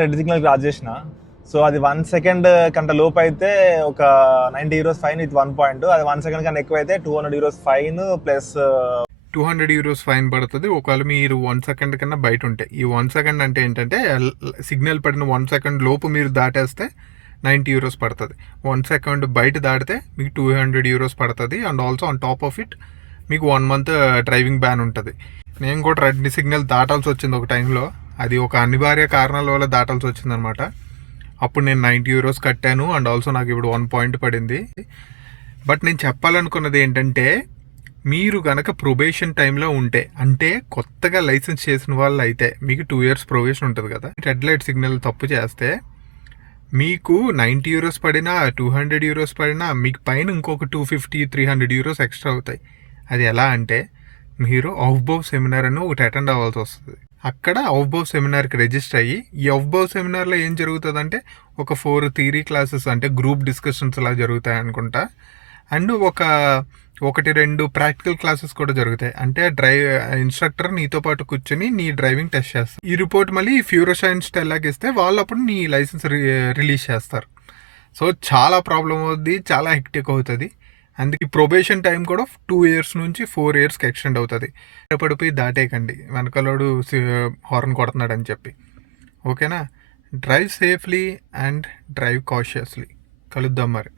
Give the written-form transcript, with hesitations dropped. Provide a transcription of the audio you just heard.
Red signal cross చేసిన. So అది 1 second కంటే లోపు అయితే ఒక €90 ఫైన్ విత్ 1 పాయింట్. అది 1 సెకండ్ కన్నా ఎక్కువ అయితే €200 ఫైన్ ప్లస్ €200 ఫైన్ పడుతుంది ఒకవేళ మీరు 1 సెకండ్ కన్నా బయట ఉంటే. ఈ 1 సెకండ్ అంటే ఏంటంటే సిగ్నల్ పడిన 1 సెకండ్ లోపు మీరు దాటేస్తే €90 పడుతుంది. 1 సెకండ్ బయట దాటితే మీకు €200 పడుతుంది. And also on top of it మీకు 1 మంత్ డ్రైవింగ్ బ్యాన్ ఉంటుంది. నేను కూడా రెడ్ సిగ్నల్ దాటాల్సి వచ్చింది ఒక టైంలో. అది ఒక అనివార్య కారణాల వల్ల దాటాల్సి వచ్చిందనమాట. అప్పుడు నేను €90 కట్టాను. అండ్ ఆల్సో నాకు ఇప్పుడు 1 పాయింట్ పడింది. బట్ నేను చెప్పాలనుకున్నది ఏంటంటే, మీరు కనుక ప్రొబేషన్ టైంలో ఉంటే, అంటే కొత్తగా లైసెన్స్ చేసిన వాళ్ళు అయితే మీకు 2 ఇయర్స్ ప్రొబేషన్ ఉంటుంది కదా. రెడ్ లైట్ సిగ్నల్ తప్పు చేస్తే మీకు €90 పడినా €200 పడినా మీకు పైన ఇంకొక €250-300 ఎక్స్ట్రా అవుతాయి. అది ఎలా అంటే, మీరు అవుట్బౌ సెమినార్ అని ఒకటి అటెండ్ అవ్వాల్సి వస్తుంది. అక్కడ అవుట్బౌ సెమినార్కి రిజిస్టర్ అయ్యి, ఈ అవుట్బౌ సెమినార్లో ఏం జరుగుతుందంటే ఒక 4 థియరీ క్లాసెస్ అంటే గ్రూప్ డిస్కషన్స్ అలా జరుగుతాయి అనుకుంటా. అండ్ ఒకటి 2 ప్రాక్టికల్ క్లాసెస్ కూడా జరుగుతాయి. అంటే ఇన్స్ట్రక్టర్ నీతో పాటు కూర్చొని నీ డ్రైవింగ్ టెస్ట్ చేస్తారు. ఈ రిపోర్ట్ మళ్ళీ ఫ్యూరో సైన్స్ టెల్లాకి ఇస్తే వాళ్ళు అప్పుడు నీ లైసెన్స్ రిలీజ్ చేస్తారు. సో చాలా ప్రాబ్లం అవుతుంది, చాలా హెక్టిక్ అవుతుంది. అందుకే ప్రొబేషన్ టైం కూడా 2 ఇయర్స్ నుంచి 4 ఇయర్స్కి ఎక్స్టెండ్ అవుతుంది. పడిపోయి దాటేయకండి వెనకలోడు హార్న్ కొడుతున్నాడు అని చెప్పి. ఓకేనా? Drive safely and drive cautiously. కలుద్దాం మరి.